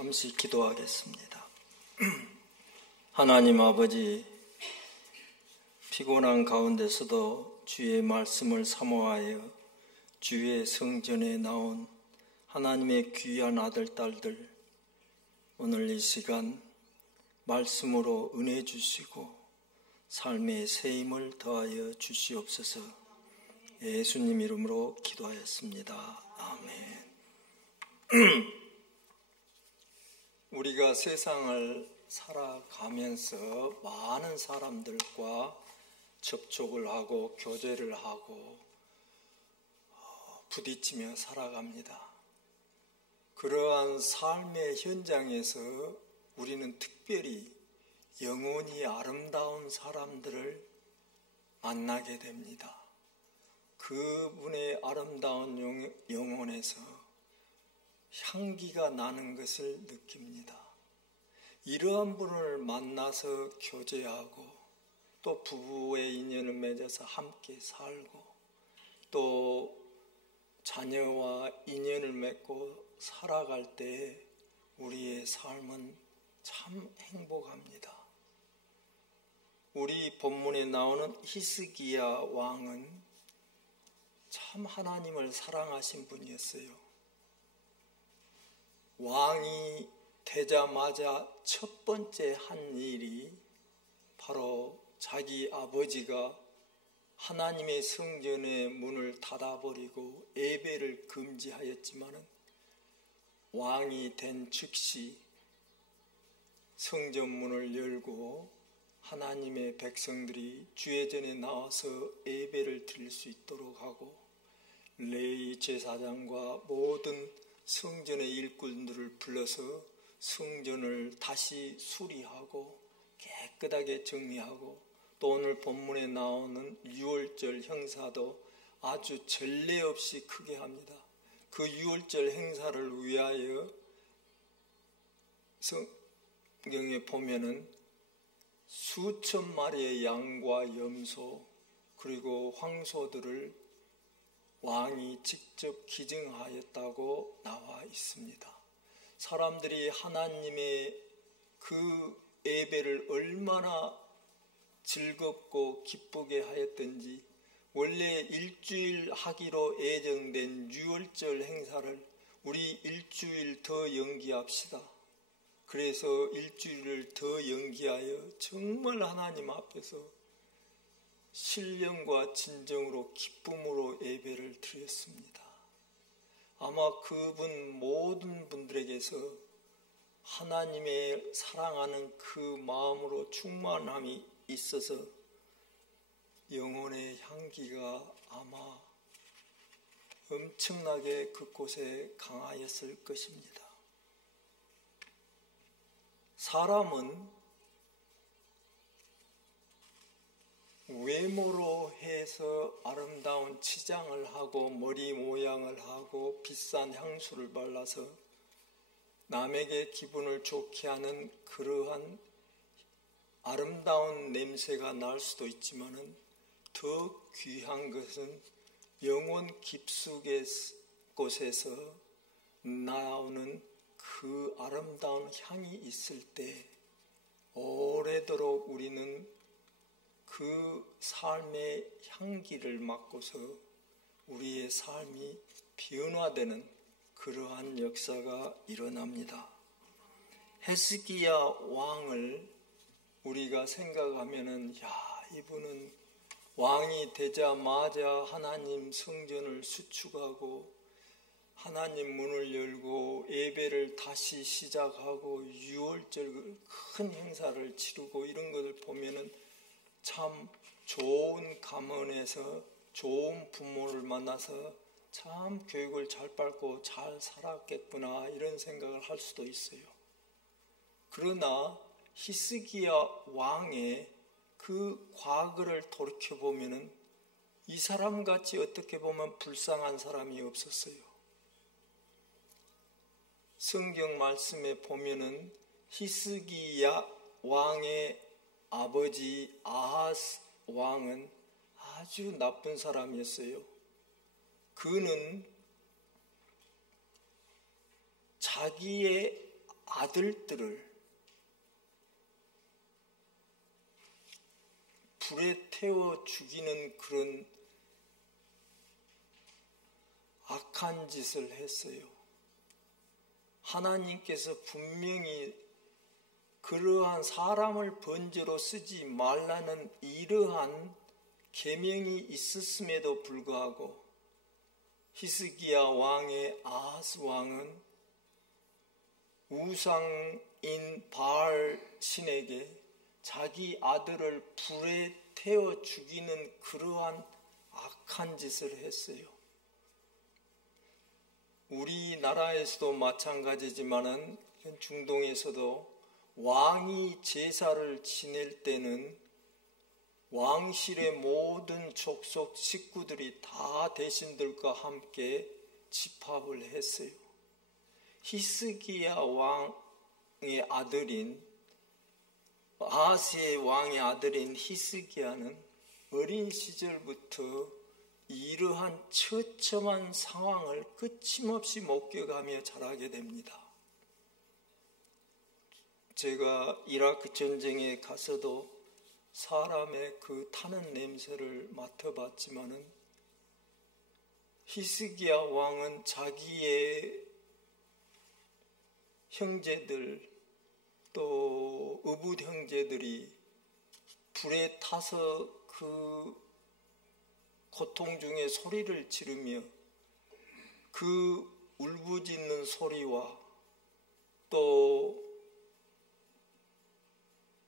잠시 기도하겠습니다. 하나님 아버지, 피곤한 가운데서도 주의 말씀을 사모하여 주의 성전에 나온 하나님의 귀한 아들, 딸들, 오늘 이 시간 말씀으로 은혜 주시고 삶의 새 힘을 더하여 주시옵소서. 예수님 이름으로 기도하였습니다. 아멘. 우리가 세상을 살아가면서 많은 사람들과 접촉을 하고 교제를 하고 부딪히며 살아갑니다. 그러한 삶의 현장에서 우리는 특별히 영혼이 아름다운 사람들을 만나게 됩니다. 그분의 아름다운 영혼에서 향기가 나는 것을 느낍니다. 이러한 분을 만나서 교제하고 또 부부의 인연을 맺어서 함께 살고 또 자녀와 인연을 맺고 살아갈 때 우리의 삶은 참 행복합니다. 우리 본문에 나오는 히스기야 왕은 참 하나님을 사랑하신 분이었어요. 왕이 되자마자 첫 번째 한 일이 바로 자기 아버지가 하나님의 성전의 문을 닫아버리고 예배를 금지하였지만은 왕이 된 즉시 성전 문을 열고 하나님의 백성들이 주의 전에 나와서 예배를 드릴 수 있도록 하고 레위 제사장과 모든 성전의 일꾼들을 불러서 성전을 다시 수리하고 깨끗하게 정리하고 또 오늘 본문에 나오는 유월절 행사도 아주 전례 없이 크게 합니다. 그 유월절 행사를 위하여 성경에 보면은 수천 마리의 양과 염소 그리고 황소들을 왕이 직접 기증하였다고 나와 있습니다. 사람들이 하나님의 그 예배를 얼마나 즐겁고 기쁘게 하였던지 원래 일주일 하기로 예정된 유월절 행사를 우리 일주일 더 연기합시다. 그래서 일주일을 더 연기하여 정말 하나님 앞에서 신령과 진정으로 기쁨으로 예배를 드렸습니다. 아마 그분 모든 분들에게서 하나님의 사랑하는 그 마음으로 충만함이 있어서 영혼의 향기가 아마 엄청나게 그곳에 강하였을 것입니다. 사람은 외모로 해서 아름다운 치장을 하고 머리 모양을 하고 비싼 향수를 발라서 남에게 기분을 좋게 하는 그러한 아름다운 냄새가 날 수도 있지만은 더 귀한 것은 영혼 깊숙의 곳에서 나오는 그 아름다운 향이 있을 때 오래도록 우리는 그 삶의 향기를 맡고서 우리의 삶이 변화되는 그러한 역사가 일어납니다. 히스기야 왕을 우리가 생각하면은 이분은 왕이 되자마자 하나님 성전을 수축하고 하나님 문을 열고 예배를 다시 시작하고 유월절 큰 행사를 치르고 이런 것을 보면은 참 좋은 가문에서 좋은 부모를 만나서 참 교육을 잘 받고 잘 살았겠구나 이런 생각을 할 수도 있어요. 그러나 히스기야 왕의 그 과거를 돌이켜보면은 이 사람같이 어떻게 보면 불쌍한 사람이 없었어요. 성경 말씀에 보면은 히스기야 왕의 아버지 아하스 왕은 아주 나쁜 사람이었어요. 그는 자기의 아들들을 불에 태워 죽이는 그런 악한 짓을 했어요. 하나님께서 분명히 그러한 사람을 번제로 쓰지 말라는 이러한 계명이 있었음에도 불구하고 히스기야 왕의 아하스 왕은 우상인 바알 신에게 자기 아들을 불에 태워 죽이는 그러한 악한 짓을 했어요. 우리나라에서도 마찬가지지만은 중동에서도 왕이 제사를 지낼 때는 왕실의 모든 족속 식구들이 다 대신들과 함께 집합을 했어요. 히스기야 왕의 아들인 아하스의 왕의 아들인 히스기야는 어린 시절부터 이러한 처참한 상황을 끊임없이 목격하며 자라게 됩니다. 제가 이라크 전쟁에 가서도 사람의 그 타는 냄새를 맡아봤지만은 히스기야 왕은 자기의 형제들 또 어붓 형제들이 불에 타서 그 고통 중에 소리를 지르며 그 울부짖는 소리와 또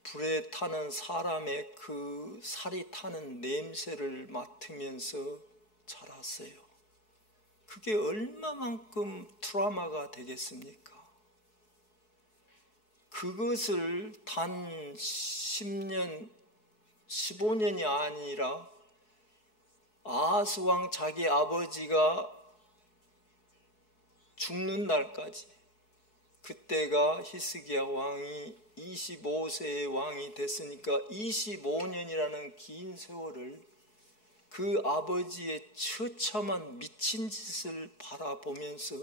불에 타는 사람의 그 살이 타는 냄새를 맡으면서 자랐어요. 그게 얼마만큼 트라우마가 되겠습니까? 그것을 단 10년, 15년이 아니라 아하스 왕 자기 아버지가 죽는 날까지, 그때가 히스기야 왕이 25세의 왕이 됐으니까 25년이라는 긴 세월을 그 아버지의 처참한 미친 짓을 바라보면서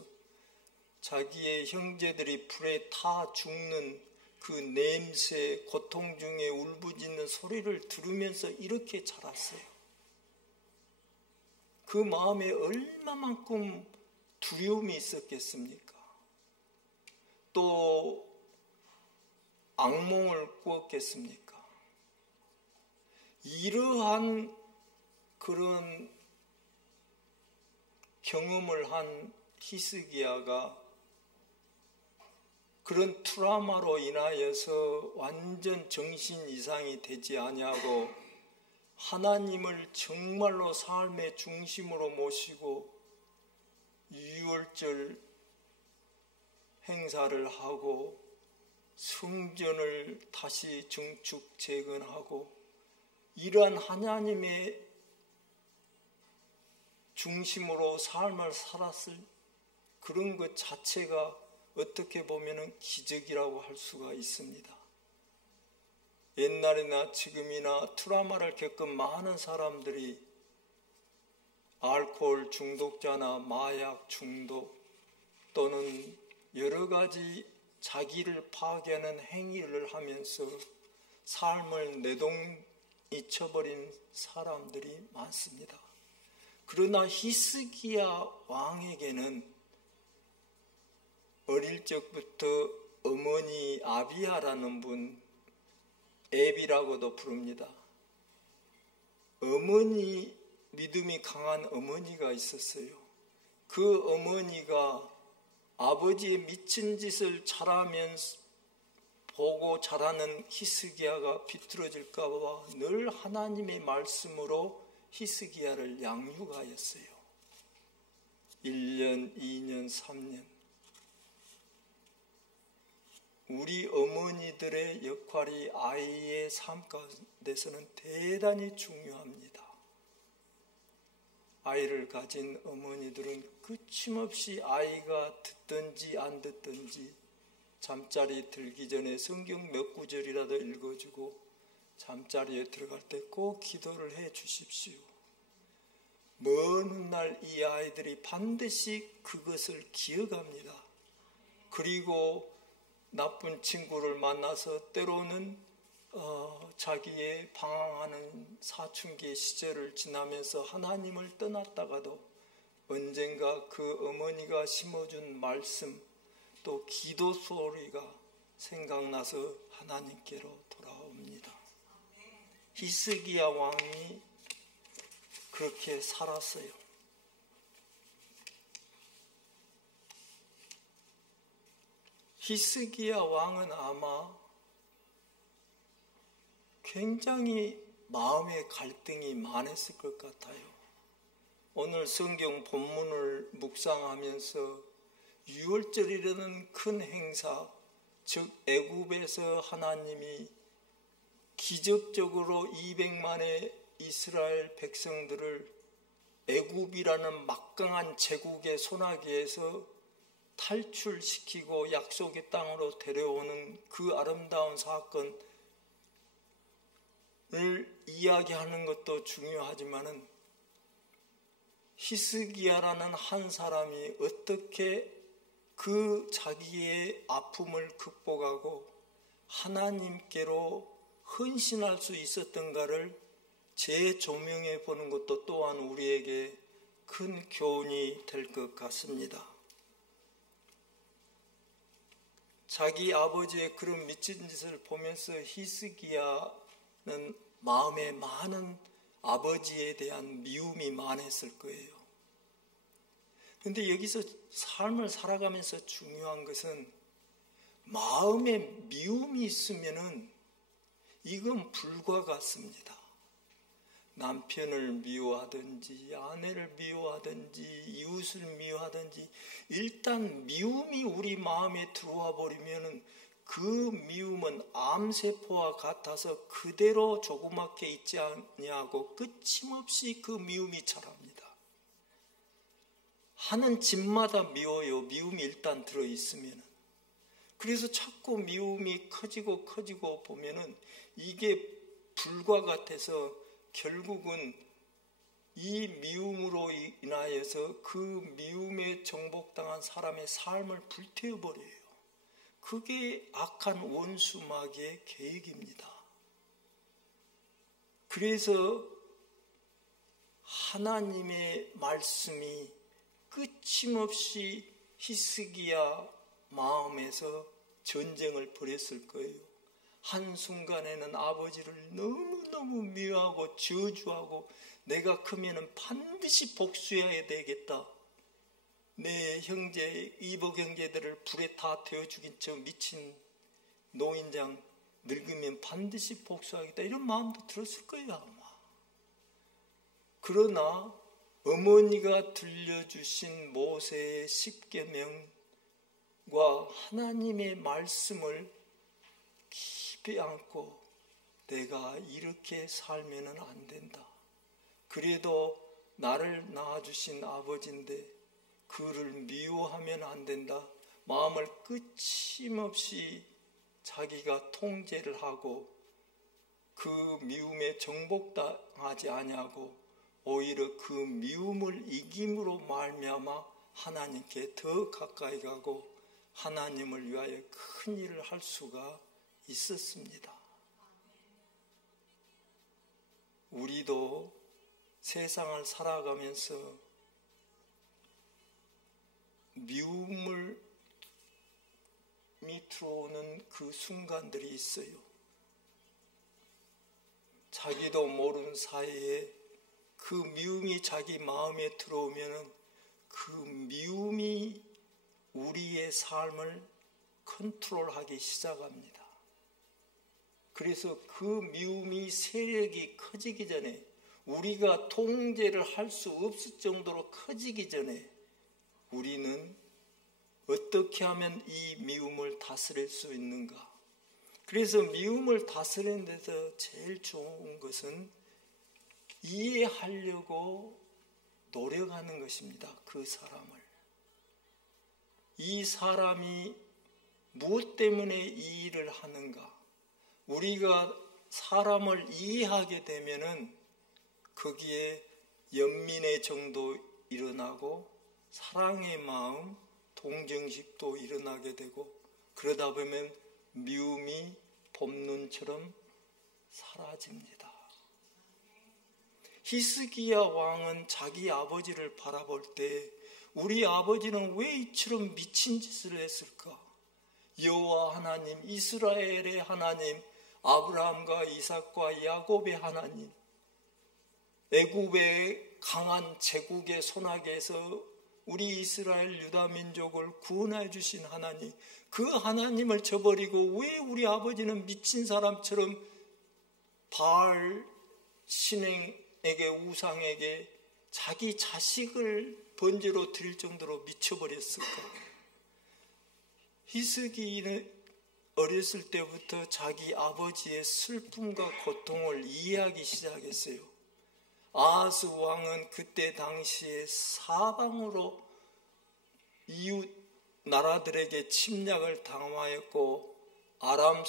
자기의 형제들이 불에 타 죽는 그 냄새, 고통 중에 울부짖는 소리를 들으면서 이렇게 자랐어요. 그 마음에 얼마만큼 두려움이 있었겠습니까? 또 악몽을 꾸었겠습니까? 이러한 그런 경험을 한 히스기야가 그런 트라우마로 인하여서 완전 정신 이상이 되지 아니하고 하나님을 정말로 삶의 중심으로 모시고 유월절 행사를 하고 성전을 다시 증축 재건하고 이러한 하나님의 중심으로 삶을 살았을 그런 것 자체가 어떻게 보면 기적이라고 할 수가 있습니다. 옛날이나 지금이나 트라우마를 겪은 많은 사람들이 알코올 중독자나 마약 중독 또는 여러 가지 자기를 파괴하는 행위를 하면서 삶을 내동이쳐버린 사람들이 많습니다. 그러나 히스기야 왕에게는 어릴 적부터 어머니 아비야라는 분, 에비라고도 부릅니다. 어머니, 믿음이 강한 어머니가 있었어요. 그 어머니가 아버지의 미친 짓을 보고 자라는 히스기야가 비틀어질까 봐 늘 하나님의 말씀으로 히스기야를 양육하였어요. 1년, 2년, 3년. 우리 어머니들의 역할이 아이의 삶 가운데서는 대단히 중요합니다. 아이를 가진 어머니들은 끊임없이 아이가 듣든지 안 듣든지 잠자리 들기 전에 성경 몇 구절이라도 읽어주고 잠자리에 들어갈 때 꼭 기도를 해 주십시오. 먼 훗날 이 아이들이 반드시 그것을 기억합니다. 그리고 나쁜 친구를 만나서 때로는 자기의 방황하는 사춘기 시절을 지나면서 하나님을 떠났다가도 언젠가 그 어머니가 심어준 말씀 또 기도 소리가 생각나서 하나님께로 돌아옵니다. 히스기야 왕이 그렇게 살았어요. 히스기야 왕은 아마 굉장히 마음의 갈등이 많았을 것 같아요. 오늘 성경 본문을 묵상하면서 유월절이라는 큰 행사, 즉 애굽에서 하나님이 기적적으로 200만의 이스라엘 백성들을 애굽이라는 막강한 제국의 소나기에서 탈출시키고 약속의 땅으로 데려오는 그 아름다운 사건을 이야기하는 것도 중요하지만은 히스기야라는 한 사람이 어떻게 그 자기의 아픔을 극복하고 하나님께로 헌신할 수 있었던가를 재조명해 보는 것도 또한 우리에게 큰 교훈이 될 것 같습니다. 자기 아버지의 그런 미친 짓을 보면서 히스기야는 마음에 많은 아버지에 대한 미움이 많았을 거예요. 그런데 여기서 삶을 살아가면서 중요한 것은 마음에 미움이 있으면은 이건 불과 같습니다. 남편을 미워하든지 아내를 미워하든지 이웃을 미워하든지 일단 미움이 우리 마음에 들어와 버리면은 그 미움은 암세포와 같아서 그대로 조그맣게 있지 아니하고 끊임없이 그 미움이 자랍니다. 하는 집마다 미워요. 미움이 일단 들어있으면. 그래서 자꾸 미움이 커지고 보면은 이게 불과 같아서 결국은 이 미움으로 인하여서 그 미움에 정복당한 사람의 삶을 불태워버려요. 그게 악한 원수 마귀의 계획입니다. 그래서 하나님의 말씀이 끊임없이 히스기야 마음에서 전쟁을 벌였을 거예요. 한순간에는 아버지를 너무너무 미워하고 저주하고 내가 크면은 반드시 복수해야 되겠다. 내 형제, 이복 형제들을 불에 다 태워 죽인 저 미친 노인장 늙으면 반드시 복수하겠다. 이런 마음도 들었을 거예요, 아마. 그러나 어머니가 들려주신 모세의 십계명과 하나님의 말씀을 깊이 안고 내가 이렇게 살면은 안 된다. 그래도 나를 낳아주신 아버지인데 그를 미워하면 안 된다. 마음을 끊임없이 자기가 통제를 하고 그 미움에 정복당하지 아니하고 오히려 그 미움을 이김으로 말미암아 하나님께 더 가까이 가고 하나님을 위하여 큰 일을 할 수가 있었습니다. 우리도 세상을 살아가면서 미움이 들어오는 그 순간들이 있어요. 자기도 모르는 사이에 그 미움이 자기 마음에 들어오면은 그 미움이 우리의 삶을 컨트롤하기 시작합니다. 그래서 그 미움이 세력이 커지기 전에 우리가 통제를 할 수 없을 정도로 커지기 전에 우리는 어떻게 하면 이 미움을 다스릴 수 있는가? 그래서 미움을 다스리는 데서 제일 좋은 것은 이해하려고 노력하는 것입니다. 그 사람을. 이 사람이 무엇 때문에 이 일을 하는가? 우리가 사람을 이해하게 되면은 거기에 연민의 정도 일어나고 사랑의 마음, 동정심도 일어나게 되고 그러다 보면 미움이 봄눈처럼 사라집니다. 히스기야 왕은 자기 아버지를 바라볼 때 우리 아버지는 왜 이처럼 미친 짓을 했을까? 여호와 하나님, 이스라엘의 하나님, 아브라함과 이삭과 야곱의 하나님, 애굽의 강한 제국의 손아귀에서 우리 이스라엘 유다 민족을 구원해 주신 하나님, 그 하나님을 저버리고 왜 우리 아버지는 미친 사람처럼 바알 신에게 우상에게 자기 자식을 번제로 드릴 정도로 미쳐버렸을까? 히스기는 어렸을 때부터 자기 아버지의 슬픔과 고통을 이해하기 시작했어요. 아하스 왕은 그때 당시에 사방으로 이웃 나라들에게 침략을 당하였고 아람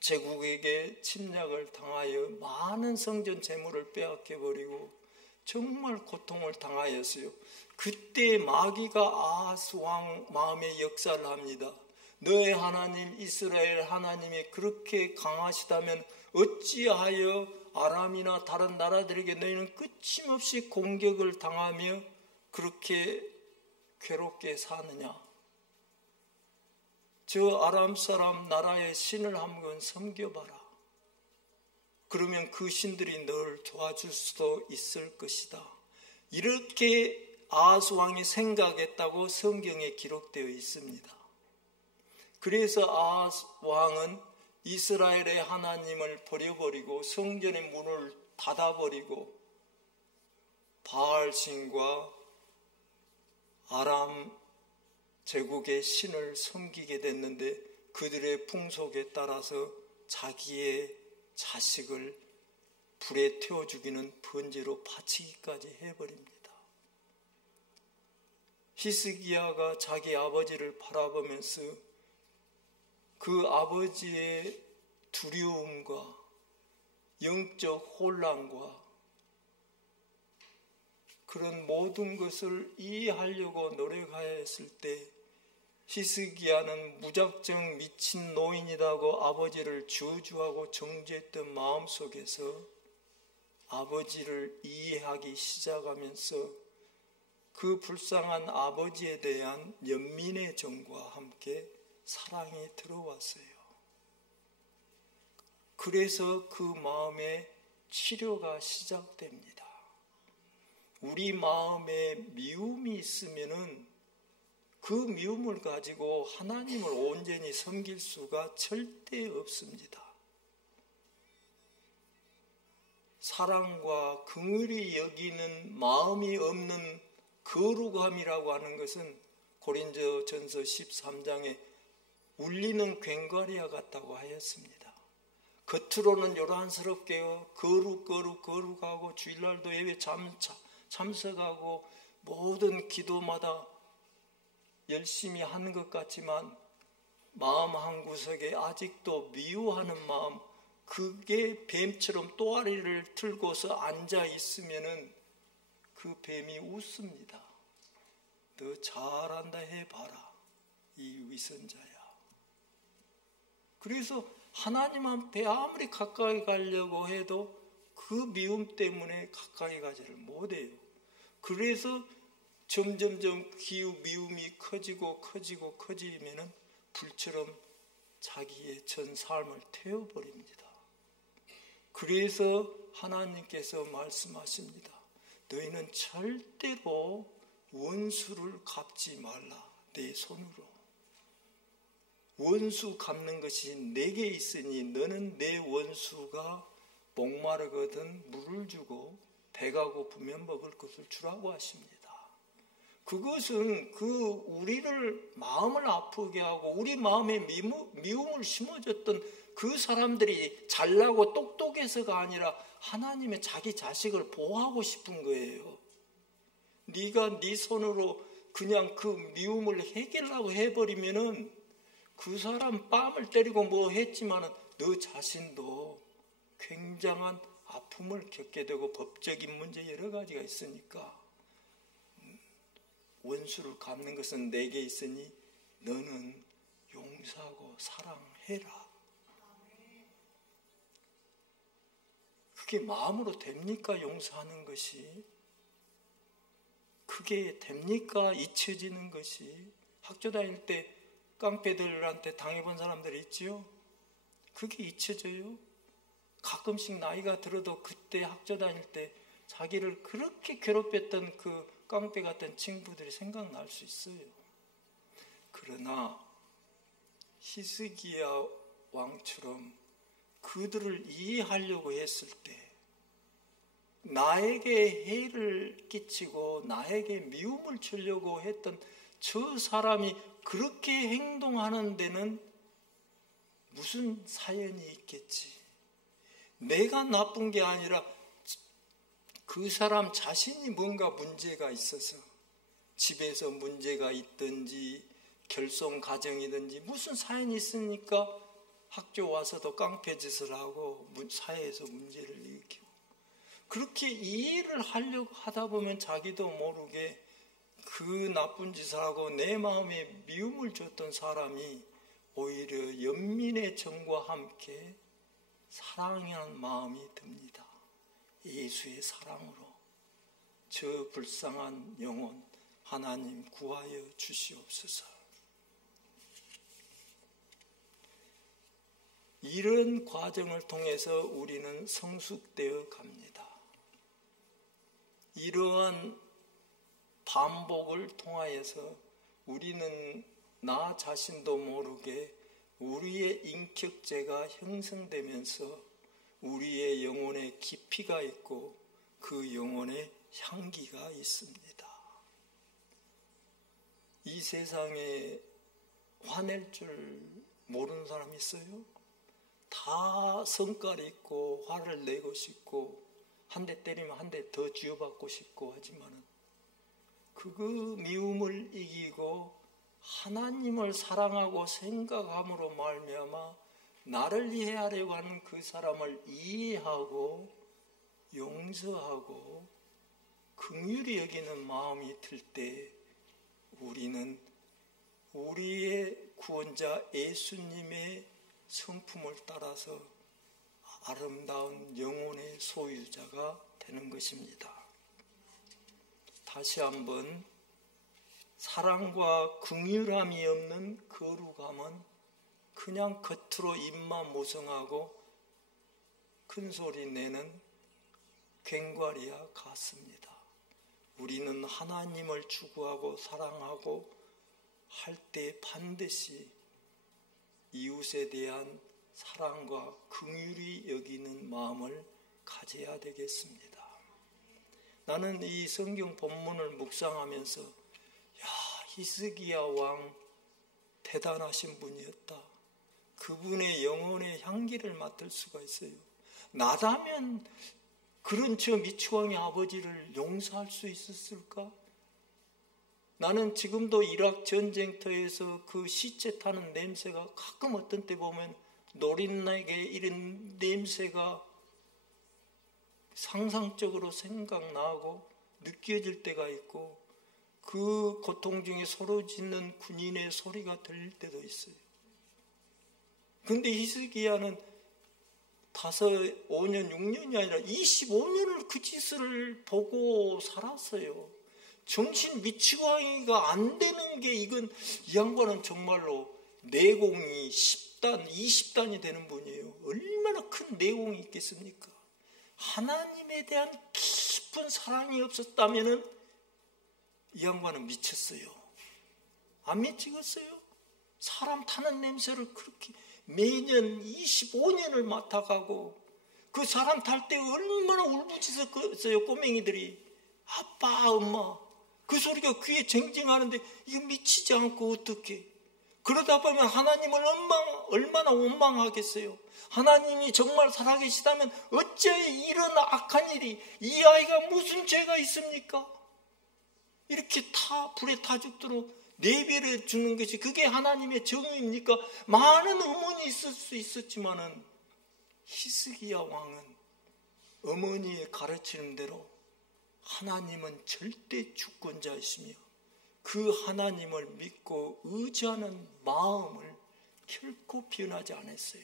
제국에게 침략을 당하여 많은 성전 재물을 빼앗겨버리고 정말 고통을 당하였어요. 그때 마귀가 아하스 왕 마음에 역사를 합니다. 너의 하나님 이스라엘 하나님이 그렇게 강하시다면 어찌하여 아람이나 다른 나라들에게 너희는 끊임없이 공격을 당하며 그렇게 괴롭게 사느냐? 저 아람 사람 나라의 신을 한번 섬겨봐라. 그러면 그 신들이 널 도와줄 수도 있을 것이다. 이렇게 아하스 왕이 생각했다고 성경에 기록되어 있습니다. 그래서 아하스 왕은 이스라엘의 하나님을 버려버리고 성전의 문을 닫아버리고 바알신과 아람 제국의 신을 섬기게 됐는데 그들의 풍속에 따라서 자기의 자식을 불에 태워 죽이는 번제로 바치기까지 해버립니다. 히스기야가 자기 아버지를 바라보면서 그 아버지의 두려움과 영적 혼란과 그런 모든 것을 이해하려고 노력하였을 때 히스기야는 무작정 미친 노인이라고 아버지를 저주하고 정죄했던 마음속에서 아버지를 이해하기 시작하면서 그 불쌍한 아버지에 대한 연민의 정과 함께 사랑이 들어왔어요. 그래서 그 마음의 치료가 시작됩니다. 우리 마음에 미움이 있으면은 그 미움을 가지고 하나님을 온전히 섬길 수가 절대 없습니다. 사랑과 긍휼히 여기는 마음이 없는 거룩함이라고 하는 것은 고린도전서 13장에 울리는 괭과리와 같다고 하였습니다. 겉으로는 요란스럽게 거룩하고 주일날도 예배 참석하고 모든 기도마다 열심히 하는 것 같지만 마음 한구석에 아직도 미워하는 마음, 그게 뱀처럼 또아리를 들고서 앉아 있으면은 그 뱀이 웃습니다. 너 잘한다 해봐라, 이 위선자야. 그래서 하나님 앞에 아무리 가까이 가려고 해도 그 미움 때문에 가까이 가지를 못해요. 그래서 점점점 미움이 커지면은 불처럼 자기의 전 삶을 태워버립니다. 그래서 하나님께서 말씀하십니다. 너희는 절대로 원수를 갚지 말라. 내 손으로. 원수 갚는 것이 내게 있으니 너는 내 원수가 목마르거든 물을 주고 배가 고프면 먹을 것을 주라고 하십니다. 그것은 우리를 마음을 아프게 하고 우리 마음에 미움을 심어줬던 그 사람들이 잘나고 똑똑해서가 아니라 하나님의 자기 자식을 보호하고 싶은 거예요. 네가 네 손으로 그냥 그 미움을 해결하고 해버리면은 그 사람 뺨을 때리고 뭐 했지만은 너 자신도 굉장한 아픔을 겪게 되고 법적인 문제 여러 가지가 있으니까 원수를 갚는 것은 내게 있으니 너는 용서하고 사랑해라. 그게 마음으로 됩니까? 용서하는 것이? 그게 됩니까? 잊혀지는 것이? 학교 다닐 때 깡패들한테 당해본 사람들이 있지요? 그게 잊혀져요? 가끔씩 나이가 들어도 그때 학교 다닐 때 자기를 그렇게 괴롭혔던 그 깡패 같은 친구들이 생각날 수 있어요. 그러나 히스기야 왕처럼 그들을 이해하려고 했을 때 나에게 해를 끼치고 나에게 미움을 주려고 했던 저 사람이 그렇게 행동하는 데는 무슨 사연이 있겠지. 내가 나쁜 게 아니라 그 사람 자신이 뭔가 문제가 있어서 집에서 문제가 있든지 결손 가정이든지 무슨 사연이 있으니까 학교 와서도 깡패 짓을 하고 사회에서 문제를 일으키고 그렇게 이해를 하려고 하다 보면 자기도 모르게 그 나쁜 짓을 하고 내 마음에 미움을 줬던 사람이 오히려 연민의 정과 함께 사랑하는 마음이 듭니다. 예수의 사랑으로 저 불쌍한 영혼 하나님 구하여 주시옵소서. 이런 과정을 통해서 우리는 성숙되어 갑니다. 이러한 반복을 통하여서 우리는 나 자신도 모르게 우리의 인격체가 형성되면서 우리의 영혼에 깊이가 있고 그 영혼에 향기가 있습니다. 이 세상에 화낼 줄 모르는 사람이 있어요? 다 성깔 있고 화를 내고 싶고 한 대 때리면 한 대 더 쥐어받고 싶고 하지만은 그 미움을 이기고 하나님을 사랑하고 생각함으로 말미암아 나를 이해하려고 하는 그 사람을 이해하고 용서하고 긍휼히 여기는 마음이 들 때 우리는 우리의 구원자 예수님의 성품을 따라서 아름다운 영혼의 소유자가 되는 것입니다. 다시 한번 사랑과 긍휼함이 없는 거룩함은 그냥 겉으로 입만 모성하고 큰 소리 내는 괭과리와 같습니다. 우리는 하나님을 추구하고 사랑하고 할 때 반드시 이웃에 대한 사랑과 긍휼히 여기는 마음을 가져야 되겠습니다. 나는 이 성경 본문을 묵상하면서 히스기야 왕 대단하신 분이었다. 그분의 영혼의 향기를 맡을 수가 있어요. 나라면 그런 저 미추왕의 아버지를 용서할 수 있었을까? 나는 지금도 이락 전쟁터에서 그 시체 타는 냄새가 가끔 어떤 때 보면 노린나에게 이런 냄새가 상상적으로 생각나고 느껴질 때가 있고 그 고통 중에 소리 짓는 군인의 소리가 들릴 때도 있어요. 그런데 히스기야는 5년, 6년이 아니라 25년을 그 짓을 보고 살았어요. 정신 미치광이가 안 되는 게 이건 이 양반은 정말로 내공이 10단, 20단이 되는 분이에요. 얼마나 큰 내공이 있겠습니까? 하나님에 대한 깊은 사랑이 없었다면은 이 양반은 미쳤어요. 안 미치겠어요? 사람 타는 냄새를 그렇게 매년 25년을 맡아가고 그 사람 탈 때 얼마나 울부짖었어요. 꼬맹이들이. 아빠, 엄마. 그 소리가 귀에 쟁쟁하는데 이거 미치지 않고 어떻게. 그러다 보면 하나님을 얼마나 원망하겠어요. 하나님이 정말 살아계시다면 어찌하여 이런 악한 일이 이 아이가 무슨 죄가 있습니까? 이렇게 불에 타 죽도록 내버려 주는 것이 그게 하나님의 정의입니까? 많은 의문이 있을 수 있었지만은 히스기야 왕은 어머니의 가르치는 대로 하나님은 절대 주권자이시며 그 하나님을 믿고 의지하는 마음을 결코 변하지 않았어요.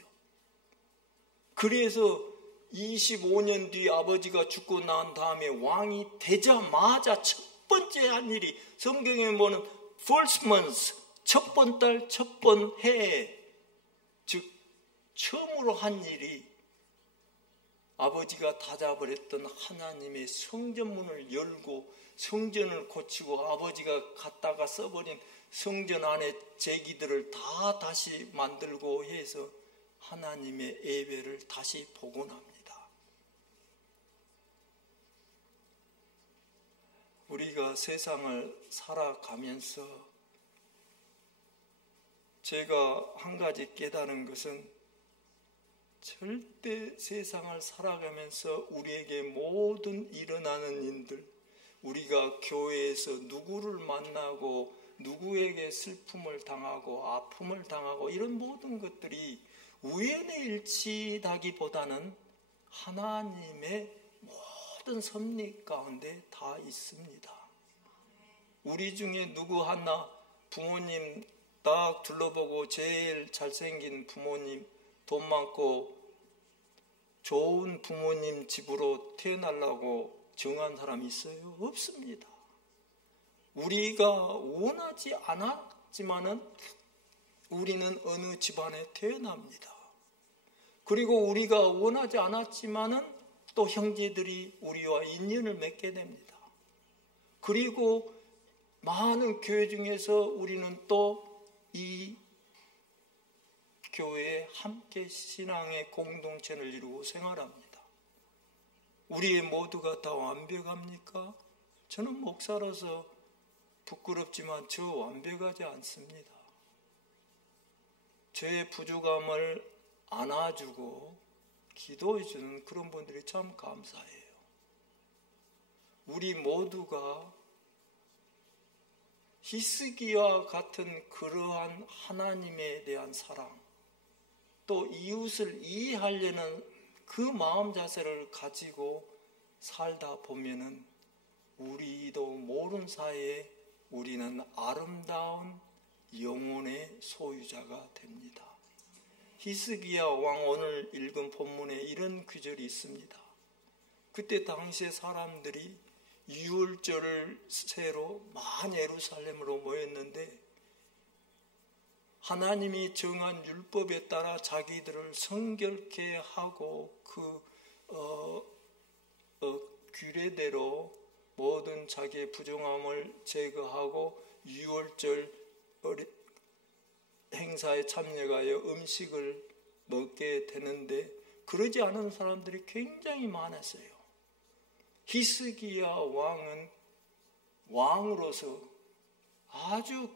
그래서 25년 뒤 아버지가 죽고 난 다음에 왕이 되자마자 첫 번째 한 일이, 성경에 보면 first month, 첫 번 달, 첫 번 해, 즉 처음으로 한 일이 아버지가 닫아버렸던 하나님의 성전문을 열고 성전을 고치고 아버지가 갖다가 써버린 성전 안에 제기들을 다 다시 만들고 해서 하나님의 예배를 다시 복원합니다. 우리가 세상을 살아가면서 제가 한 가지 깨달은 것은 절대 세상을 살아가면서 우리에게 모든 일어나는 일들, 우리가 교회에서 누구를 만나고 누구에게 슬픔을 당하고 아픔을 당하고 이런 모든 것들이 우연의 일치다기보다는 하나님의 모든 섭리 가운데 다 있습니다. 우리 중에 누구 하나 부모님 딱 둘러보고 제일 잘생긴 부모님, 돈 많고 좋은 부모님 집으로 태어나려고 정한 사람이 있어요? 없습니다. 우리가 원하지 않았지만은 우리는 어느 집안에 태어납니다. 그리고 우리가 원하지 않았지만은 또 형제들이 우리와 인연을 맺게 됩니다. 그리고 많은 교회 중에서 우리는 또 이 교회에 함께 신앙의 공동체를 이루고 생활합니다. 우리 모두가 다 완벽합니까? 저는 목사로서 부끄럽지만 저 완벽하지 않습니다. 저의 부족함을 안아주고 기도해주는 그런 분들이 참 감사해요. 우리 모두가 히스기야와 같은 그러한 하나님에 대한 사랑, 또 이웃을 이해하려는 그 마음 자세를 가지고 살다 보면은 우리도 모르는 사이에 우리는 아름다운 영혼의 소유자가 됩니다. 히스기야 왕 오늘 읽은 본문에 이런 구절이 있습니다. 그때 당시의 사람들이 유월절을 새로 만 예루살렘으로 모였는데 하나님이 정한 율법에 따라 자기들을 성결케 하고 그 규례대로 모든 자기의 부정함을 제거하고 유월절 행사에 참여하여 음식을 먹게 되는데 그러지 않은 사람들이 굉장히 많았어요. 히스기야 왕은 왕으로서 아주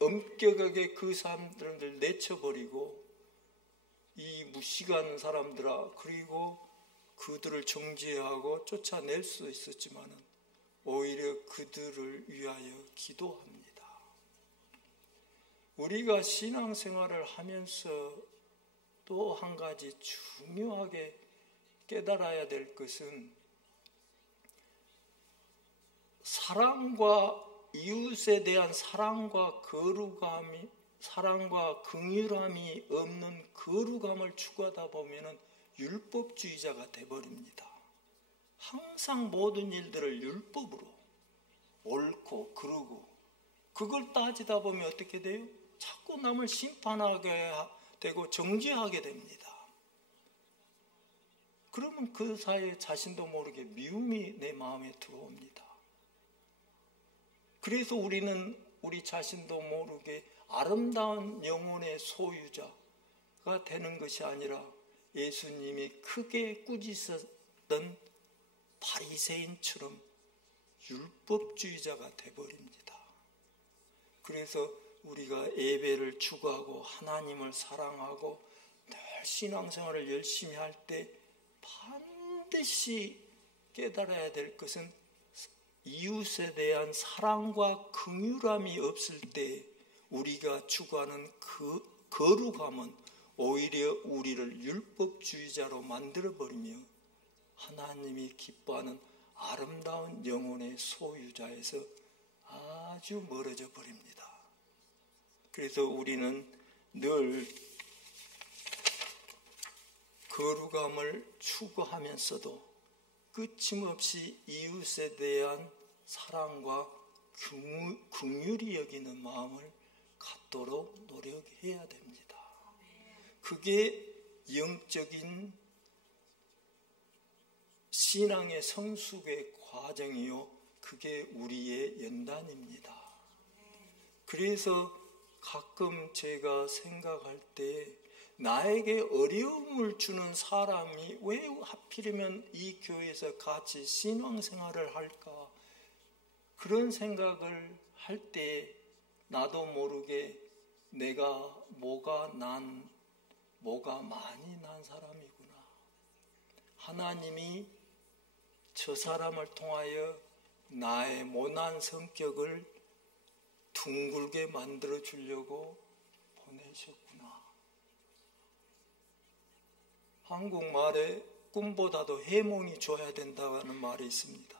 엄격하게 그 사람들을 내쳐버리고 이 무식한 사람들아, 그리고 그들을 정죄하고 쫓아낼 수 있었지만 오히려 그들을 위하여 기도합니다. 우리가 신앙생활을 하면서 또 한 가지 중요하게 깨달아야 될 것은 사랑과 이웃에 대한 사랑과 거룩함이, 사랑과 긍휼함이 없는 거룩함을 추구하다 보면 율법주의자가 되어버립니다. 항상 모든 일들을 율법으로 옳고 그르고 그걸 따지다 보면 어떻게 돼요? 자꾸 남을 심판하게 되고 정죄하게 됩니다. 그러면 그 사이에 자신도 모르게 미움이 내 마음에 들어옵니다. 그래서 우리는 우리 자신도 모르게 아름다운 영혼의 소유자가 되는 것이 아니라 예수님이 크게 꾸짖었던 바리새인처럼 율법주의자가 되어버립니다. 그래서 우리가 예배를 추구하고 하나님을 사랑하고 늘 신앙생활을 열심히 할 때 반드시 깨달아야 될 것은 이웃에 대한 사랑과 긍휼함이 없을 때 우리가 추구하는 그 거룩함은 오히려 우리를 율법주의자로 만들어버리며 하나님이 기뻐하는 아름다운 영혼의 소유자에서 아주 멀어져 버립니다. 그래서 우리는 늘 거룩함을 추구하면서도 끊임없이 이웃에 대한 사랑과 긍휼히 여기는 마음을 갖도록 노력해야 됩니다. 그게 영적인 신앙의 성숙의 과정이요, 그게 우리의 연단입니다. 그래서 가끔 제가 생각할 때 나에게 어려움을 주는 사람이 왜 하필이면 이 교회에서 같이 신앙생활을 할까, 그런 생각을 할 때 나도 모르게 내가 뭐가 많이 난 사람이구나. 하나님이 저 사람을 통하여 나의 모난 성격을 둥글게 만들어 주려고 보내셨구나. 한국말에 꿈보다도 해몽이 줘야 된다는 말이 있습니다.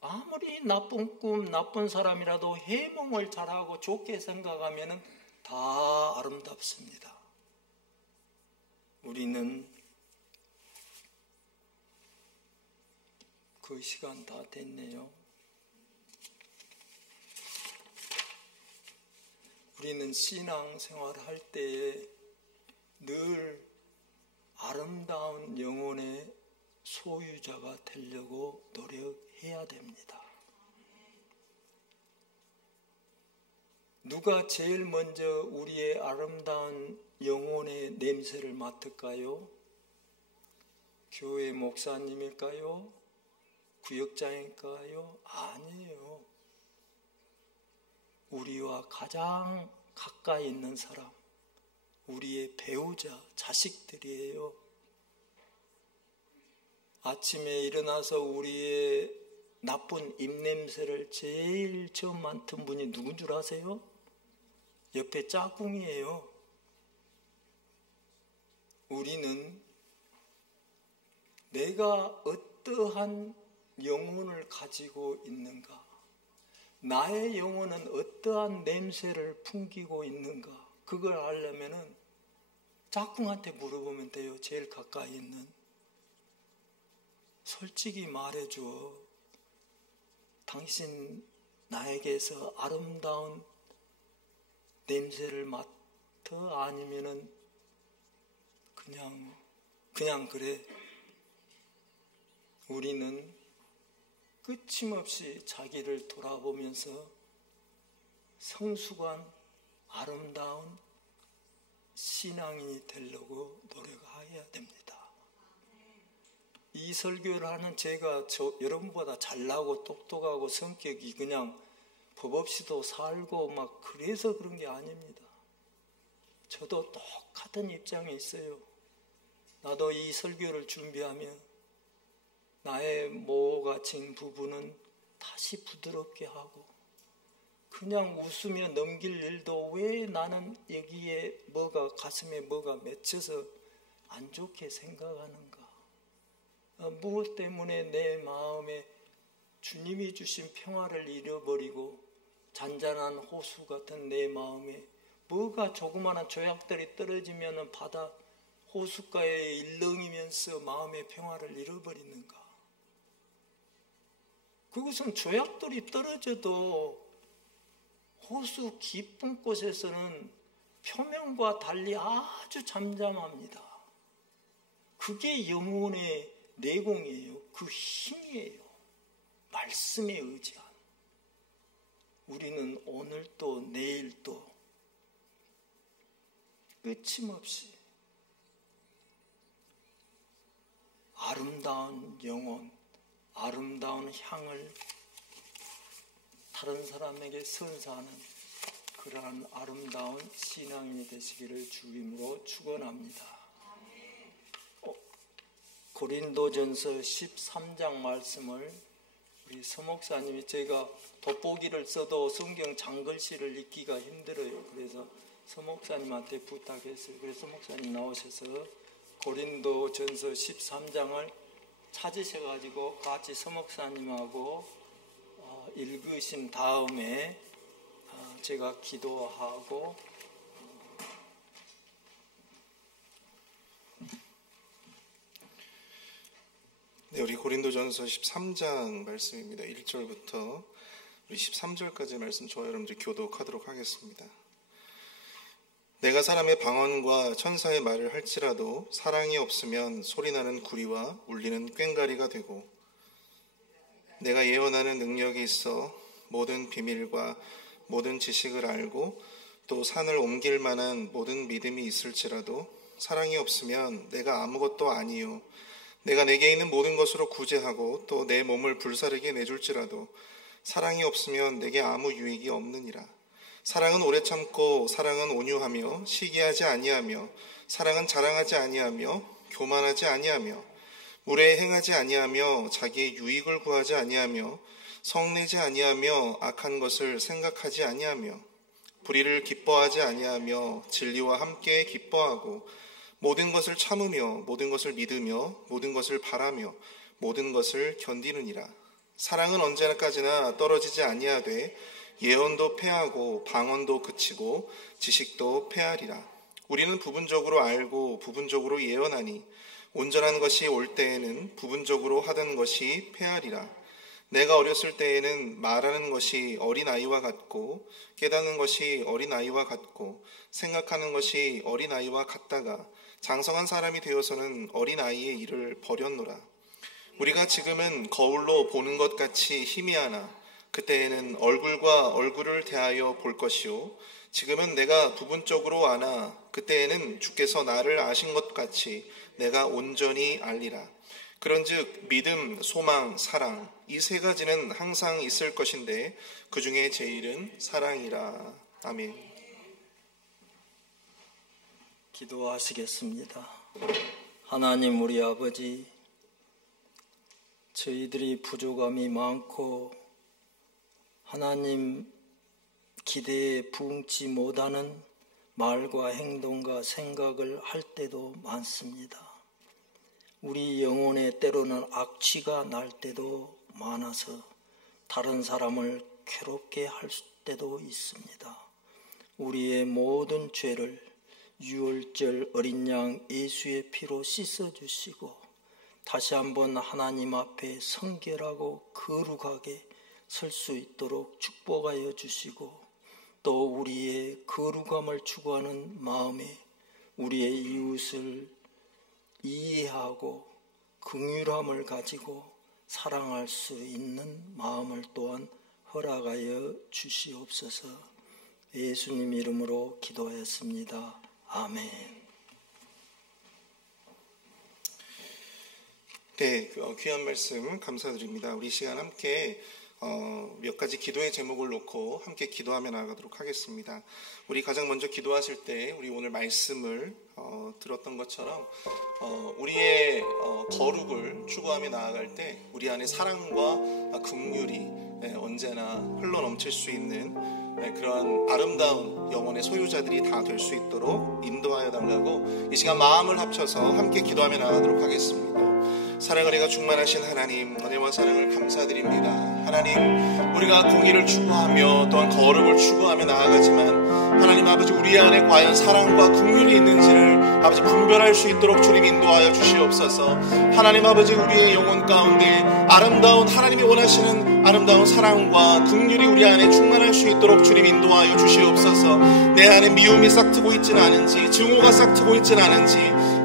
아무리 나쁜 꿈, 나쁜 사람이라도 해몽을 잘하고 좋게 생각하면 다 아름답습니다. 우리는 그 시간 다 됐네요. 우리는 신앙생활을 할 때에 늘 아름다운 영혼의 소유자가 되려고 노력해야 됩니다. 누가 제일 먼저 우리의 아름다운 영혼의 냄새를 맡을까요? 교회 목사님일까요? 구역장일까요? 아니에요. 우리와 가장 가까이 있는 사람, 우리의 배우자, 자식들이에요. 아침에 일어나서 우리의 나쁜 입냄새를 제일 처음 맡은 분이 누군 줄 아세요? 옆에 짝꿍이에요. 우리는 내가 어떠한 영혼을 가지고 있는가, 나의 영혼은 어떠한 냄새를 풍기고 있는가, 그걸 알려면은 짝꿍한테 물어보면 돼요. 제일 가까이 있는. 솔직히 말해줘. 당신 나에게서 아름다운 냄새를 맡아? 아니면은 그냥 그래. 우리는 끊임없이 자기를 돌아보면서 성숙한 아름다운 신앙인이 되려고 노력해야 됩니다. 이 설교를 하는 제가 여러분보다 잘나고 똑똑하고 성격이 그냥 법 없이도 살고 막 그래서 그런 게 아닙니다. 저도 똑같은 입장에 있어요. 나도 이 설교를 준비하면 나의 모가진 부분은 다시 부드럽게 하고, 그냥 웃으며 넘길 일도 왜 나는 여기에 가슴에 뭐가 맺혀서 안 좋게 생각하는가? 무엇 때문에 내 마음에 주님이 주신 평화를 잃어버리고 잔잔한 호수 같은 내 마음에 뭐가 조그마한 조약들이 떨어지면 바다 호숫가에 일렁이면서 마음의 평화를 잃어버리는가? 그것은 조약돌이 떨어져도 호수 깊은 곳에서는 표면과 달리 아주 잠잠합니다. 그게 영혼의 내공이에요. 그 힘이에요. 말씀에 의지한. 우리는 오늘도 내일도 끊임없이 아름다운 영혼, 아름다운 향을 다른 사람에게 선사하는 그러한 아름다운 신앙인이 되시기를 주임으로 축원합니다. 고린도전서 13장 말씀을 우리 서목사님이, 제가 돋보기를 써도 성경 장글씨를 읽기가 힘들어요. 그래서 서목사님한테 부탁했어요. 그래서 서목사님 나오셔서 고린도전서 13장을 찾으셔가지고 같이 서목사님하고 읽으신 다음에 제가 기도하고 네, 우리 고린도전서 13장 말씀입니다. 1절부터 우리 13절까지 말씀 저와 여러분들 교독하도록 하겠습니다. 내가 사람의 방언과 천사의 말을 할지라도 사랑이 없으면 소리나는 구리와 울리는 꽹과리가 되고, 내가 예언하는 능력이 있어 모든 비밀과 모든 지식을 알고 또 산을 옮길 만한 모든 믿음이 있을지라도 사랑이 없으면 내가 아무것도 아니요, 내가 내게 있는 모든 것으로 구제하고 또 내 몸을 불사르게 내줄지라도 사랑이 없으면 내게 아무 유익이 없느니라. 사랑은 오래 참고 사랑은 온유하며 시기하지 아니하며 사랑은 자랑하지 아니하며 교만하지 아니하며 무례에 행하지 아니하며 자기의 유익을 구하지 아니하며 성내지 아니하며 악한 것을 생각하지 아니하며 불의를 기뻐하지 아니하며 진리와 함께 기뻐하고 모든 것을 참으며 모든 것을 믿으며 모든 것을 바라며 모든 것을 견디느니라. 사랑은 언제까지나 떨어지지 아니하되 예언도 패하고 방언도 그치고 지식도 패하리라. 우리는 부분적으로 알고 부분적으로 예언하니 온전한 것이 올 때에는 부분적으로 하던 것이 패하리라. 내가 어렸을 때에는 말하는 것이 어린아이와 같고 깨닫는 것이 어린아이와 같고 생각하는 것이 어린아이와 같다가 장성한 사람이 되어서는 어린아이의 일을 버렸노라. 우리가 지금은 거울로 보는 것 같이 희미하나 그때에는 얼굴과 얼굴을 대하여 볼 것이요, 지금은 내가 부분적으로 아나 그때에는 주께서 나를 아신 것 같이 내가 온전히 알리라. 그런즉 믿음, 소망, 사랑, 이 세 가지는 항상 있을 것인데 그 중에 제일은 사랑이라. 아멘. 기도하시겠습니다. 하나님 우리 아버지, 저희들이 부족함이 많고 하나님 기대에 부응치 못하는 말과 행동과 생각을 할 때도 많습니다. 우리 영혼에 때로는 악취가 날 때도 많아서 다른 사람을 괴롭게 할 때도 있습니다. 우리의 모든 죄를 유월절 어린 양 예수의 피로 씻어주시고 다시 한번 하나님 앞에 성결하고 거룩하게 설 수 있도록 축복하여 주시고, 또 우리의 거룩함을 추구하는 마음에 우리의 이웃을 이해하고 긍휼함을 가지고 사랑할 수 있는 마음을 또한 허락하여 주시옵소서. 예수님 이름으로 기도했습니다. 아멘. 네, 귀한 말씀 감사드립니다. 우리 시간 함께 몇 가지 기도의 제목을 놓고 함께 기도하며 나아가도록 하겠습니다. 우리 가장 먼저 기도하실 때 우리 오늘 말씀을 들었던 것처럼 우리의 거룩을 추구하며 나아갈 때 우리 안에 사랑과 긍휼이 언제나 흘러넘칠 수 있는 그러한 아름다운 영혼의 소유자들이 다 될 수 있도록 인도하여 달라고 이 시간 마음을 합쳐서 함께 기도하며 나아가도록 하겠습니다. 사랑 은혜가 충만하신 하나님, 은혜와 사랑을 감사드립니다. 하나님, 우리가 공의를 추구하며 또한 거룩을 추구하며 나아가지만 하나님 아버지, 우리 안에 과연 사랑과 긍휼이 있는지를 아버지 분별할 수 있도록 주님 인도하여 주시옵소서. 하나님 아버지, 우리의 영혼 가운데 아름다운 하나님이 원하시는 아름다운 사랑과 긍휼이 우리 안에 충만할 수 있도록 주님 인도하여 주시옵소서. 내 안에 미움이 싹트고 있지는 않은지, 증오가 싹트고 있지는 않은지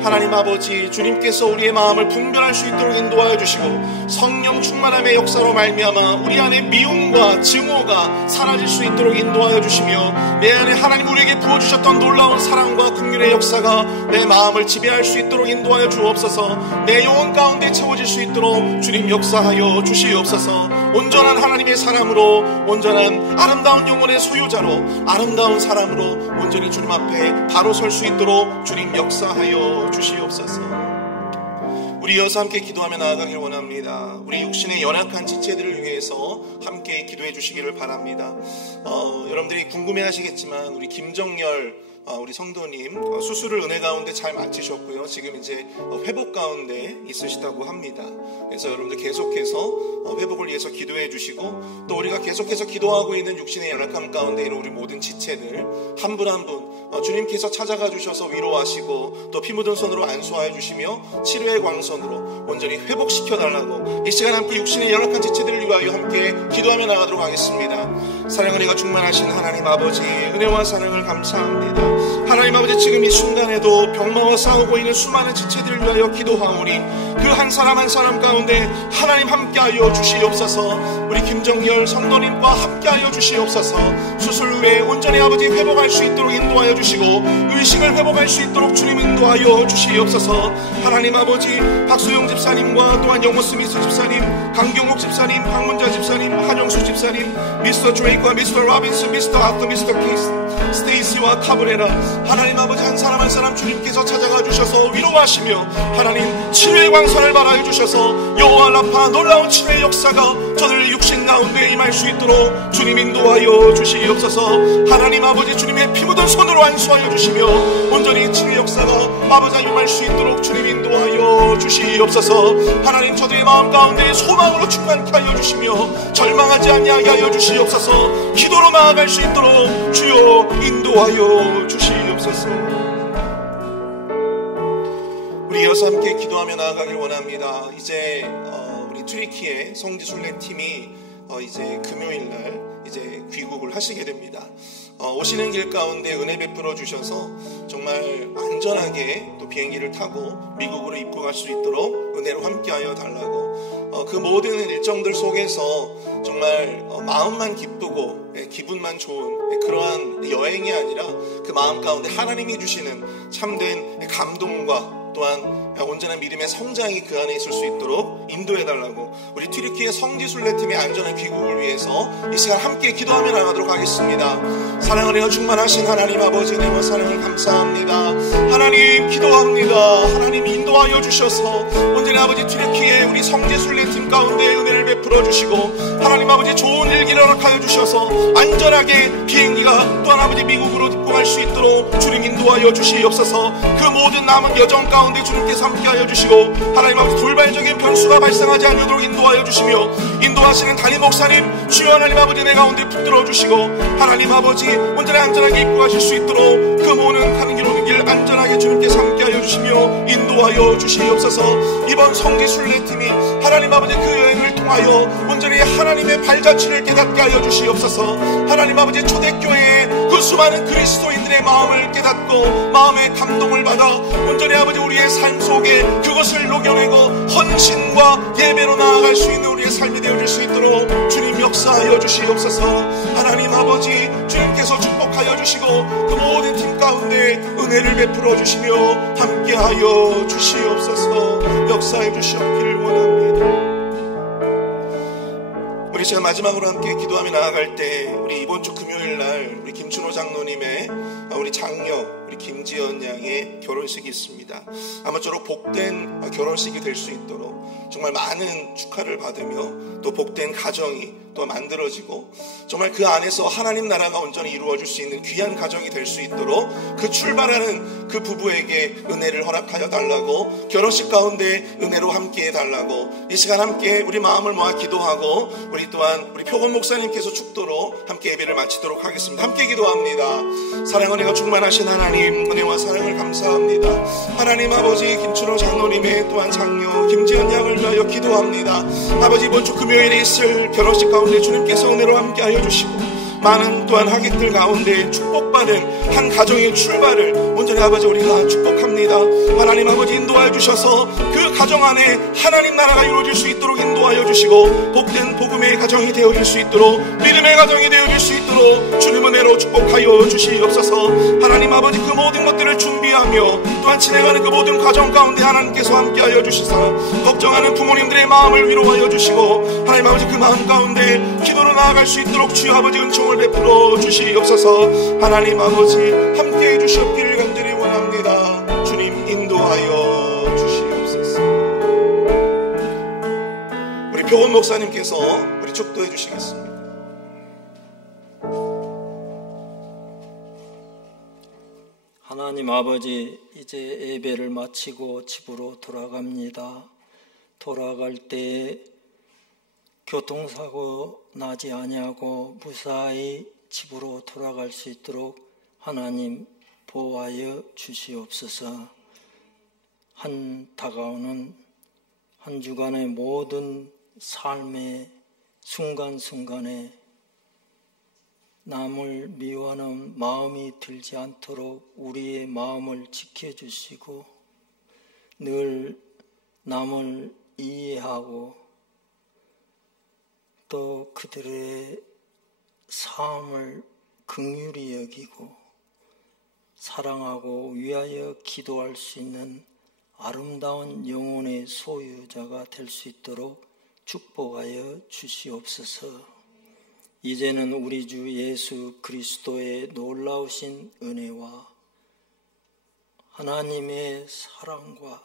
하나님 아버지, 주님께서 우리의 마음을 분별할 수 있도록 인도하여 주시고 성령 충만함의 역사로 말미암아 우리 안에 미움과 증오가 사라질 수 있도록 인도하여 주시며 내 안에 하나님 우리에게 부어주셨던 놀라운 사랑과 긍휼의 역사가 내 마음을 지배할 수 있도록 인도하여 주옵소서. 내 영혼 가운데 채워질 수 있도록 주님 역사하여 주시옵소서. 온전한 하나님의 사람으로, 온전한 아름다운 영혼의 소유자로, 아름다운 사람으로 온전히 주님 앞에 바로 설 수 있도록 주님 역사하여 주시옵소서. 우리 이어서 함께 기도하며 나아가길 원합니다. 우리 육신의 연약한 지체들을 위해서 함께 기도해 주시기를 바랍니다. 여러분들이 궁금해 하시겠지만 우리 김정열 우리 성도님 수술을 은혜 가운데 잘 마치셨고요. 지금 이제 회복 가운데 있으시다고 합니다. 그래서 여러분들 계속해서 회복을 위해서 기도해 주시고, 또 우리가 계속해서 기도하고 있는 육신의 연약함 가운데 있는 우리 모든 지체들 한 분 한 분 주님께서 찾아가 주셔서 위로하시고 또 피 묻은 손으로 안수하여 주시며 치료의 광선으로 온전히 회복시켜 달라고 이 시간 함께 육신의 연약한 지체들을 위하여 함께 기도하며 나가도록 하겠습니다. 사랑 은혜가 충만하신 하나님 아버지, 은혜와 사랑을 감사합니다. 하나님 아버지, 지금 이 순간에도 병마와 싸우고 있는 수많은 지체들을 위하여 기도하오니 그 한 사람 한 사람 가운데 하나님 함께하여 주시옵소서. 우리 김정열 성도님과 함께하여 주시옵소서. 수술 후에 온전히 아버지 회복할 수 있도록 인도하여 주시고 의식을 회복할 수 있도록 주님 인도하여 주시옵소서. 하나님 아버지, 박수용 집사님과 또한 영호스미스 집사님, 강경옥 집사님, 박문자 집사님, 한영수 집사님, 미스터 드레이크와 미스터 로빈스, 미스터 아트, 미스터 키스, 스테이시와 카브레라, 하나님 아버지 한 사람 한 사람 주님께서 찾아가 주셔서 위로하시며 하나님 치료의 광선을 발하여 주셔서 여호와 라파 놀라운 치료의 역사가 저들 육신 가운데 임할 수 있도록 주님 인도하여 주시옵소서. 하나님 아버지, 주님의 피 묻은 손으로 안수하여 주시며 온전히 치료의 역사가 아버지 임할 수 있도록 주님 인도하여 주시옵소서. 하나님 저들의 마음 가운데 소망으로 충만케 하여 주시며 절망하지 아니하게 하여 주시옵소서. 기도로 나아갈 수 있도록 주여 인도하여 주시옵소서. 우리 이어서 함께 기도하며 나아가길 원합니다. 이제 우리 튀르키예 성지순례팀이 이제 금요일날 이제 귀국을 하시게 됩니다. 오시는 길 가운데 은혜 베풀어 주셔서 정말 안전하게 또 비행기를 타고 미국으로 입국할 수 있도록 은혜로 함께하여 달라고, 그 모든 일정들 속에서 정말 마음만 기쁘고 기분만 좋은 그러한 여행이 아니라 그 마음 가운데 하나님이 주시는 참된 감동과 또한 온전한 믿음의 성장이 그 안에 있을 수 있도록 인도해달라고 우리 튀르키예 성지순례팀의 안전한 귀국을 위해서 이 시간 함께 기도하며 나가도록 하겠습니다. 사랑을 내어 충만하신 하나님 아버지, 은혜와 사랑을 감사합니다. 하나님 기도합니다. 하나님 인도하여 주셔서 온전히 아버지 튀르키예 우리 성지순례팀 가운데 은혜를 베풀어 주시고 하나님 아버지 좋은 일기를 허락하여 주셔서 안전하게 비행기가 또한 아버지 미국으로 입국할 수 있도록 주님 인도하여 주시옵소서. 그 모든 남은 여정 가운데 주님께서 함께하여 주시고 하나님 아버지 돌발적인 변수가 발생하지 않도록 인도하여 주시며 인도하시는 담임 목사님 주여 하나님 아버지 내 가운데 붙들어 주시고 하나님 아버지 온전히 안전하게 입국하실 수 있도록 그 모든 가는 길 오는 길 안전하게 주님께서 함께하여 주시며 인도하여 주시옵소서. 이번 성지순례팀이 하나님 아버지 그 여행을 통하여 온전히 하나님의 발자취를 깨닫게 하여 주시옵소서. 하나님 아버지 초대교회의 그 수많은 그리스도인들의 마음을 깨닫고 마음의 감동을 받아 온전히 아버지 우리의 삶 속에 그것을 녹여내고 헌신과 예배로 나아갈 수 있는 우리의 삶이 되어질 수 있도록 주님 역사하여 주시옵소서. 하나님 아버지 주님께서 축복하여 주시고 그 모든 팀 가운데 은혜를 베풀어 주시며 함께하여 주시옵소서. 역사해 주시옵기를 원합니다. 우리 제가 마지막으로 함께 기도하며 나아갈 때 우리 이번 주 금요일날 우리 김춘호 장로님의 우리 장녀 우리 김지연 양의 결혼식이 있습니다. 아무쪼록 복된 결혼식이 될 수 있도록 정말 많은 축하를 받으며 또 복된 가정이 또 만들어지고 정말 그 안에서 하나님 나라가 온전히 이루어질 수 있는 귀한 가정이 될 수 있도록 그 출발하는 그 부부에게 은혜를 허락하여 달라고, 결혼식 가운데 은혜로 함께 해달라고 이 시간 함께 우리 마음을 모아 기도하고 우리 또한 우리 표건 목사님께서 축도로 함께 예배를 마치도록 하겠습니다. 함께 기도합니다. 사랑 은혜가 충만하신 하나님, 은혜와 사랑을 감사합니다. 하나님 아버지 김춘호 장로님의 또한 장녀 김지연 양을 위하여 기도합니다. 아버지 이번 주 금요일에 있을 결혼식 가운데 주님께서 은혜로 함께하여 주시고 많은 또한 하객들 가운데 축복받은 한 가정의 출발을 온전히 아버지 우리가 축복합니다. 하나님 아버지 인도하여 주셔서 그 가정 안에 하나님 나라가 이루어질 수 있도록 인도하여 주시고 복된 복음의 가정이 되어질 수 있도록 믿음의 가정이 되어질 수 있도록 주님 은혜로 축복하여 주시옵소서. 하나님 아버지 그 모든 것들을 준비하며 또한 진행하는 그 모든 가정 가운데 하나님께서 함께하여 주시사 걱정하는 부모님들의 마음을 위로하여 주시고 하나님 아버지 그 마음 가운데 기도로 나아갈 수 있도록 주여 아버지 은총을 베풀어 주시옵소서. 하나님 아버지 함께해 주시옵기를 간절히 원합니다. 주님 인도하여 주시옵소서. 우리 표건 목사님께서 우리 축도해 주시겠습니다. 하나님 아버지, 이제 예배를 마치고 집으로 돌아갑니다. 돌아갈 때 교통사고 나지 아니하고 무사히 집으로 돌아갈 수 있도록 하나님 보호하여 주시옵소서. 다가오는 한 주간의 모든 삶의 순간순간에 남을 미워하는 마음이 들지 않도록 우리의 마음을 지켜주시고 늘 남을 이해하고 또 그들의 삶을 긍휼히 여기고 사랑하고 위하여 기도할 수 있는 아름다운 영혼의 소유자가 될 수 있도록 축복하여 주시옵소서. 이제는 우리 주 예수 그리스도의 놀라우신 은혜와 하나님의 사랑과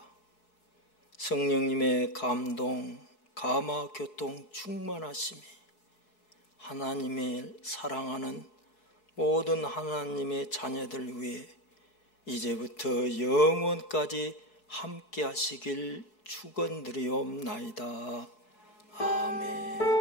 성령님의 감동, 감화, 교통, 충만하심이 하나님의 사랑하는 모든 하나님의 자녀들 위해 이제부터 영원까지 함께 하시길 축원드리옵나이다. 아멘.